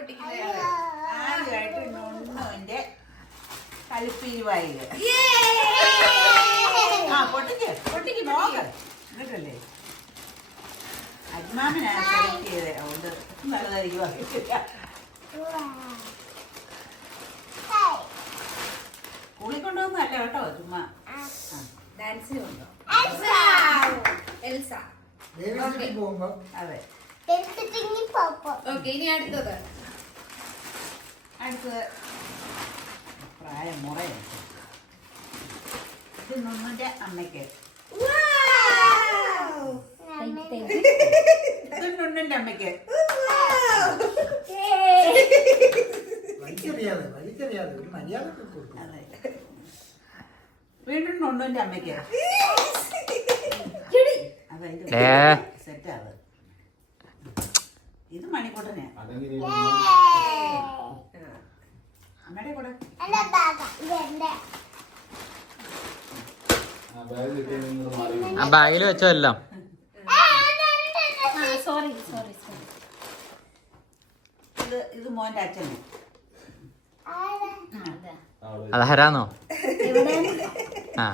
ആദ്യമായിട്ട് നൊണ്ണുവിന്റെ കളിപ്പിരിവായില് പൊട്ടിക്ക് നോക്ക എന്നിട്ടല്ലേ അജ്മാമിനാണ് സെലക്ട് ചെയ്തത്. അതുകൊണ്ട് നല്ലതായിരിക്കും. സ്കൂളിൽ കൊണ്ടുവന്നല്ല കേട്ടോ, ചുമ്മാ ഡാൻസിന് കൊണ്ടോ. അതെ. ഇനി അടുത്തത് പ്രായം മുറയാണ്. ഇത് നൊണ്ണിന്റെ അമ്മയ്ക്ക്. ഇത് നൊണ്ണിന്റെ അമ്മയ്ക്ക്. വീണ്ടും നൊണ്ണിന്റെ അമ്മയ്ക്ക്. അതതിന്റെ സെറ്റാണ്. ഇത് മണിക്കൂട്ടനെ അമ്മയുടെ കൂടെ. ആ ബാഗിൽ വെച്ചോ എല്ലാം. ഇത് മോന്റെ അച്ഛനെ. അതാരാന്നോ? ആ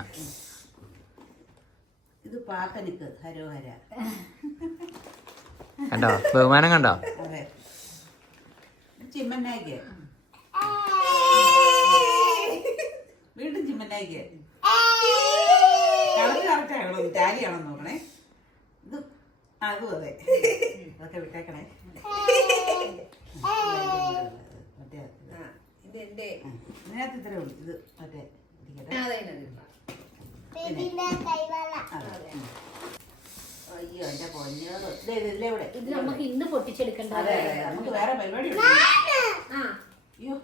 ഇത് പാപ്പനിക്ക്. ഹരോഹര. കണ്ടോ ബഹുമാനം കണ്ടോ? അതെ. ചിമ്മന്നായിക്ക്. വീണ്ടും ചിമ്മന്നായിക്ക്. കറക്റ്റാണോ ടാലിയാണെന്ന് നോക്കണേ. ഇത് അതും അതെ. അതൊക്കെ വിട്ടേക്കണേ. ഇതിനകത്ത് ഇത്രേ ഉള്ളൂ. ഇത് മറ്റേ അയ്യോ എന്റെ പൊന്നോ. ഇല്ലേ ഇവിടെ. ഇത് നമുക്ക് ഇന്ന് പൊട്ടിച്ചെടുക്കണ്ട. നമുക്ക് വേറെ പരിപാടി ഉണ്ട്. അയ്യോ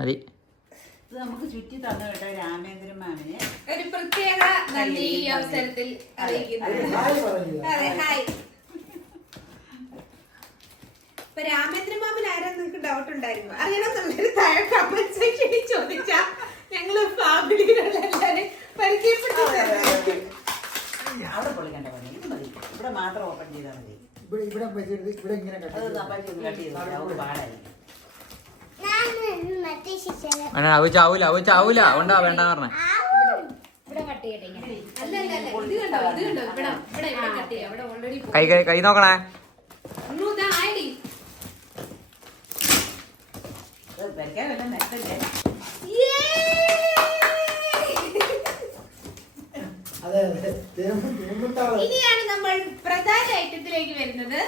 മതി. ഇത് നമുക്ക് ചുറ്റി തന്നു കേട്ടോ രാമേന്ദ്രൻ മാമിന്. ഒരു പ്രത്യേക നന്ദി ഈ അവസരത്തിൽ അറിയിക്കുന്നു. ഇപ്പൊ രാമേന്ദ്രൻ മാമൻ ആരാ നിങ്ങൾക്ക് ഡൗട്ട് ഉണ്ടായിരുന്നു അറിയണമെന്നുള്ളൊരു താഴെ കമന്റ് സെക്ഷനിൽ ചോദിച്ചാ ഞങ്ങള് ഫാമിലിയിലുള്ള എല്ലാരും പരിചയപ്പെട്ടു. അവിടെ പൊളിക്കണ്ട പണി. ഇത് മതി. ഇവിടെ മാത്രം ഓപ്പൺ ചെയ്താൽ മതി. അത് തപ്പാക്കി ഒന്ന് കട്ട് ചെയ്തു. നമുക്ക് പാടായിരിക്കും. അവ ചാവൂല ഉണ്ടാ വേണ്ട പറഞ്ഞേ. കൈ നോക്കണേ. ഇനിയാണ് നമ്മൾ പ്രധാന ഐറ്റത്തിലേക്ക് വരുന്നത്.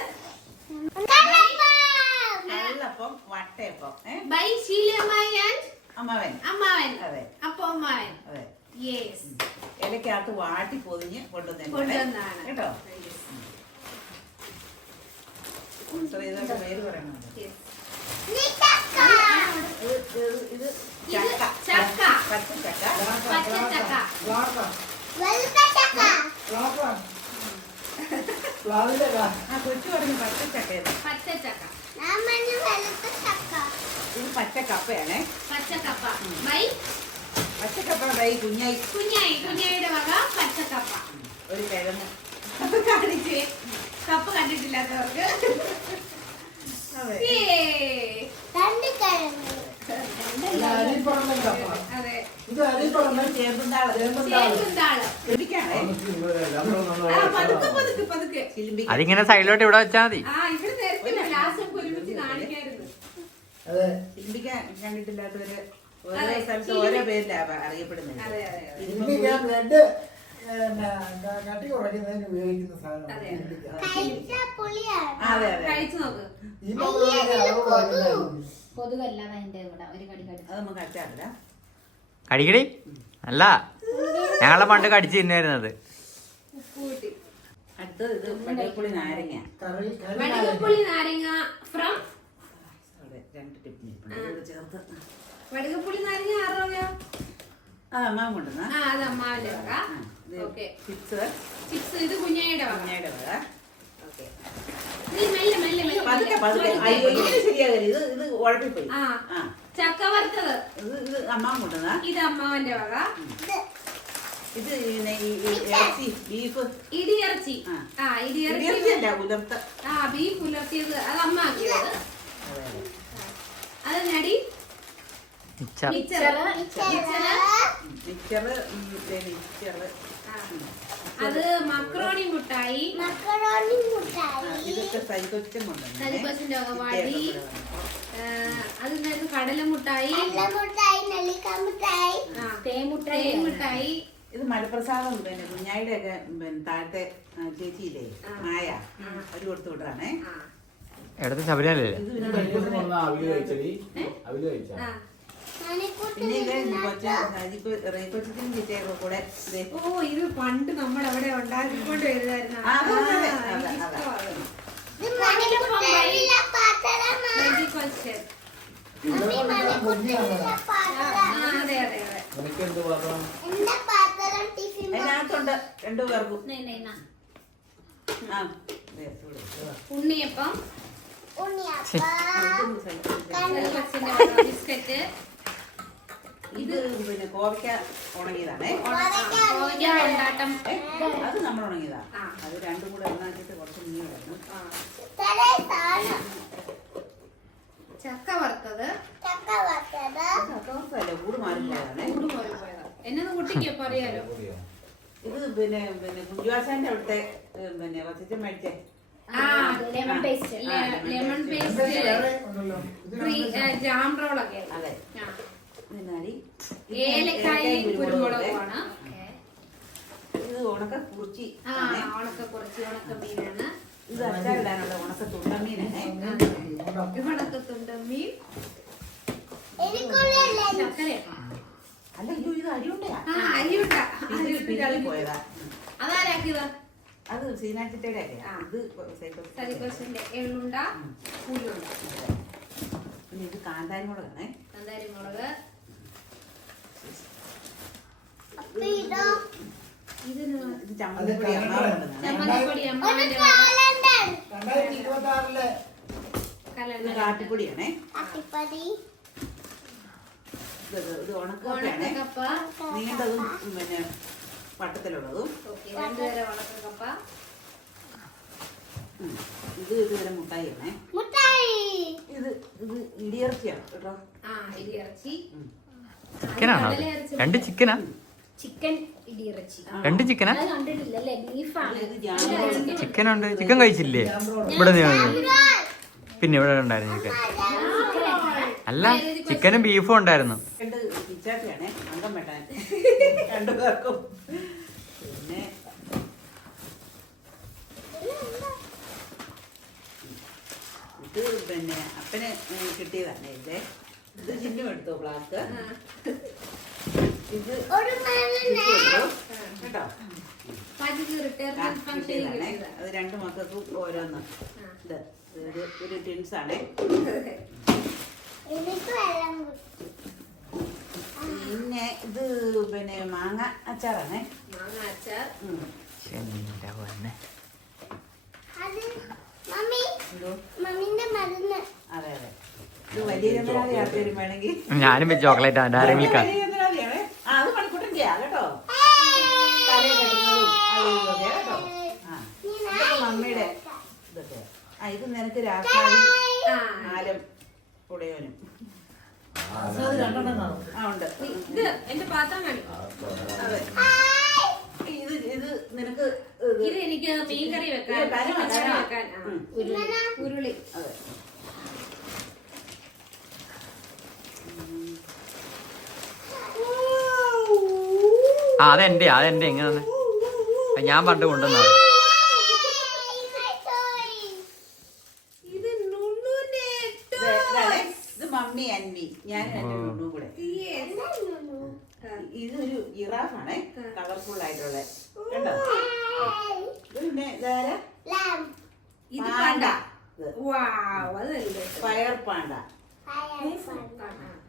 വെള്ളപ്പം വട്ടയപ്പം. ബൈ ശീലമായി ആൻഡ് അമ്മാവൻ. അതെ. അപ്പൊ അമ്മാവൻ. അതെ. യെസ്. ഇലക്കകത്ത് വാട്ടി പൊതിഞ്ഞ് കൊണ്ടുവന്നാണ് കേട്ടോ. ഇതൊക്കെ പേര് പറയണം. ഇത് ചക്ക. പച്ചച്ചക്ക. കൊച്ചു പറഞ്ഞു പച്ചച്ചക്ക. ഇത് പച്ചക്കപ്പയാണേ. പച്ചക്കപ്പ ബൈ കുഞ്ഞായിയുടെ വക പച്ചക്കപ്പ. ഒരു കിഴങ്ങ് കാണിച്ച് കപ്പ കണ്ടിട്ടില്ലാത്തവർക്ക്. അതിങ്ങനെ സൈഡിലോട്ട് ഇവിടെ വെച്ചാ മതി. ചിന്തിക്കാൻ കണ്ടിട്ടില്ലാത്തവര് ഓരോ സ്ഥലത്ത് ഓരോ പേരിലാ അറിയപ്പെടുന്നത്. കഴിച്ചു നോക്ക്. കടിക്കടി അല്ല, ഞങ്ങളെ പണ്ട് കടിച്ചു തിന്നായിരുന്നത്. അടുത്തത് ഇത് വടകപ്പുളി നാരങ്ങ. ഫ്രം രണ്ട് ടിപ്പ് ചേർത്ത്. വടകപ്പുളി നാരങ്ങ ആറോ? അത് അമ്മാവൻ കൊണ്ടുവന്ന. അത് അമ്മാവന്റെ വക. ചിപ്സ് ഇത് കുഞ്ഞയുടെ വക. ഓക്കെ. ചക്ക വറുത്തത് ഇത് അമ്മാവൻ കൊണ്ടുവന്ന. ഇത് അമ്മാവന്റെ വക. ഇത് ഈ ഇറച്ചി ബീഫ് ഇടിയിറച്ചി. ആ ഇടിയിറച്ചി അല്ല പുലർത്ത. ആ ബീഫ് പുലർത്തിയത് അത് അമ്മ ആക്കിയത്. അത് നടി മിച്ചറ്. അത് മക്രോണി മുട്ടായി. ഇതൊക്കെ സരികൊച്ചൻ കൊണ്ടുവന്നു. സരികൊച്ചിന്റെ വടി. അത് കടലമുട്ടായി, തേൻമുട്ടായി. ഇത് മലപ്രസാദം പിന്നെ കുഞ്ഞായിയുടെ ഒക്കെ താഴത്തെ ചേച്ചിയില്ലേ മായ അവര് കൊടുത്തു വിട്ടതാണേ. എടുത്ത് ശബരിമലല്ലേ? പിന്നെ റേക്കൊച്ചിനും ചിറ്റയൊക്കെ കൂടെ ഓ ഇത് പണ്ട് നമ്മൾ അവിടെ ഉണ്ടാക്കിക്കൊണ്ട് വരുമായിരുന്നു. അതിനകത്തുണ്ട് 2 പേർക്കും. ഉണ്ണിയപ്പം, ബിസ്ക്കറ്റ്. ഇത് പിന്നെ കോവയ്ക്ക ഉണങ്ങിയതാണേ. അത് നമ്മൾ ഉണങ്ങിയതാ. അത് രണ്ടും കൂടെ ഒന്നാക്കിട്ട് കുറച്ച് മീൻ വേണം. ചക്ക വറുത്തത്. ചക്ക വറുത്തല്ലേ കൂട് മാറിപ്പോയതാണേ. എന്നത് കുട്ടിക്ക് അറിയാലോ. ഇത് പിന്നെ കുഞ്ചുവാശാന്റെ അവിടുത്തെ പിന്നെ വസിച്ച മേടിച്ചേ ലെമൺ പേസ്റ്റ്, ജാം റോളൊക്കെ. അതെ. ഏലക്കായും കുരുമുളകുമാണ്. ഇത് ഉണക്ക കുറിച്ചി. ഉണക്ക മീനാണ്. ഇത് അച്ചാറിടാനുള്ള ഉണക്ക തുണ്ടമീനാണ്. ഉണക്ക തുണ്ടമീൻ. അല്ല അയ്യോ ഇത് അരിയുണ്ടാ. പോയതാ. അതാരാക്കിയതാ? അത് സീനാച്ചിട്ടയുടെ ഇത് സരിക്കൊച്ചിന്റെ എള്ളുണ്ട, പുല്ലുണ്ട. പിന്നെ ഇത് കാന്താരി മുളകാണേ. കാന്താരി മുളക്. ഇത് ചമ്മന്തിപ്പൊടി കാട്ടിപ്പൊടിയാണേ. ഇത് ഉണക്കപ്പയാണേ. നീണ്ടതും പിന്നെ വട്ടത്തിലുള്ളതും. ഇത് ഇതുവരെ മുട്ടായിയാണേ. ഇത് ഇടിയിറച്ചിയാണ് കേട്ടോ. ഇടിയിറച്ചി. ചിക്കനാണോ? 2 ചിക്കനാ? ചിക്കൻ ഇടിയിറച്ചി. 2 ചിക്കനാ? കണ്ടിട്ടില്ലല്ലേ? ബീഫാണ്. ചിക്കനുണ്ട്. ചിക്കൻ കഴിച്ചില്ലേ? ഇവിടെ പിന്നെ ഇവിടെ ഉണ്ടായിരുന്നു ചിക്കൻ. അല്ല ചിക്കനും ബീഫും ഉണ്ടായിരുന്നു. 2 പിച്ചാട്ടിയാണേ അംഗം വെട്ടാൻ 2 പേർക്കും. പിന്നെ ഇത് പിന്നെ അപ്പന് കിട്ടിയതാണ്. ഇത് ചിന്നും എടുത്തോ ഫ്ലാസ്ക്. ഇത് കേട്ടോ അത് 2 മക്കൾക്കും ഓരോന്ന്. ഇത് ഒരു ടിൻസ് ആണേ. പിന്നെ ഇത് പിന്നെ മാങ്ങ അച്ചാറാണേ. മാങ്ങ അച്ചാർ. അതെ അതെ. ഇത് വലിയ ചന്ദ്രാതി ആർക്കും വേണമെങ്കിൽ ഞാനും ചോക്ലേറ്റ് ഡയറി മിൽക്ക്. അത് മണിക്കൂട്ടം ചെയ്യാം കേട്ടോ. തലയിൽ കെട്ടുന്നതും അതും കേട്ടോ. മമ്മിയുടെ ഇതൊക്കെ. ഇത് നിനക്ക് രാഷ്ട്രീയ ആലം ഉടയോനും. ഉണ്ട്. ഇത് എന്റെ പാത്രം കാണിക്കും. അതെ. ഇത് നിനക്ക് ഇത് എനിക്ക് മീൻകറി വെക്കാൻ. ഉരുളി. അതെ. അതെന്റെ എങ്ങനെ ഞാൻ പണ്ട് കൊണ്ടുവന്നത്. ഇത് മമ്മി അൻവി ഞാൻ രണ്ടും കൂടെ. ഇതൊരു ജിറാഫാണേ. കളർഫുൾ ആയിട്ടുള്ള കണ്ടോ. പിന്നെ പാണ്ട. Fire Panda.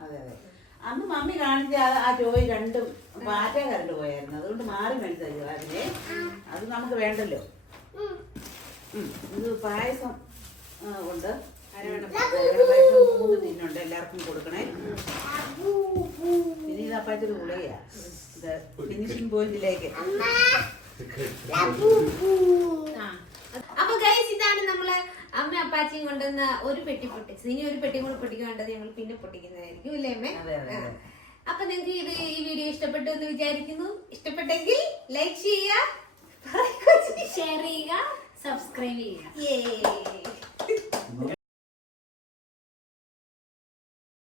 അതെ അതെ. അന്ന് മമ്മി കാണിച്ച ആ ചോയ് 2 പാറ്റ കരണ്ട് പോയായിരുന്നു. അതുകൊണ്ട് മാറി മേടിച്ചത് ജിറാഫിനെ. അത് നമുക്ക് വേണ്ടല്ലോ. ഇത് പായസം ഉണ്ട്. പായസം 3 തിന്നുണ്ട്. എല്ലാവർക്കും കൊടുക്കണേ. പിന്നെ ഇത് അപ്പാച്ചൊരു ഗുളികയാ. ഫിനിഷിംഗ് പോയിന്റിലേക്ക്. അപ്പൊ ഗൈസ് ഇതാണ് നമ്മള് അമ്മ അപ്പാച്ചിയും കൊണ്ടുവന്ന ഒരു പെട്ടി പൊട്ടിച്ചത്. ഇനി ഒരു പെട്ടി കൂടെ പൊട്ടിക്കേണ്ടത് ഞങ്ങൾ പിന്നെ പൊട്ടിക്കുന്നതായിരിക്കും അല്ലേ അമ്മേ? അപ്പൊ നിങ്ങൾക്ക് ഈ വീഡിയോ ഇഷ്ടപ്പെട്ടു എന്ന് വിചാരിക്കുന്നു. ഇഷ്ടപ്പെട്ടെങ്കിൽ ലൈക്ക് ചെയ്യുക, ഷെയർ ചെയ്യുക, സബ്സ്ക്രൈബ് ചെയ്യുക.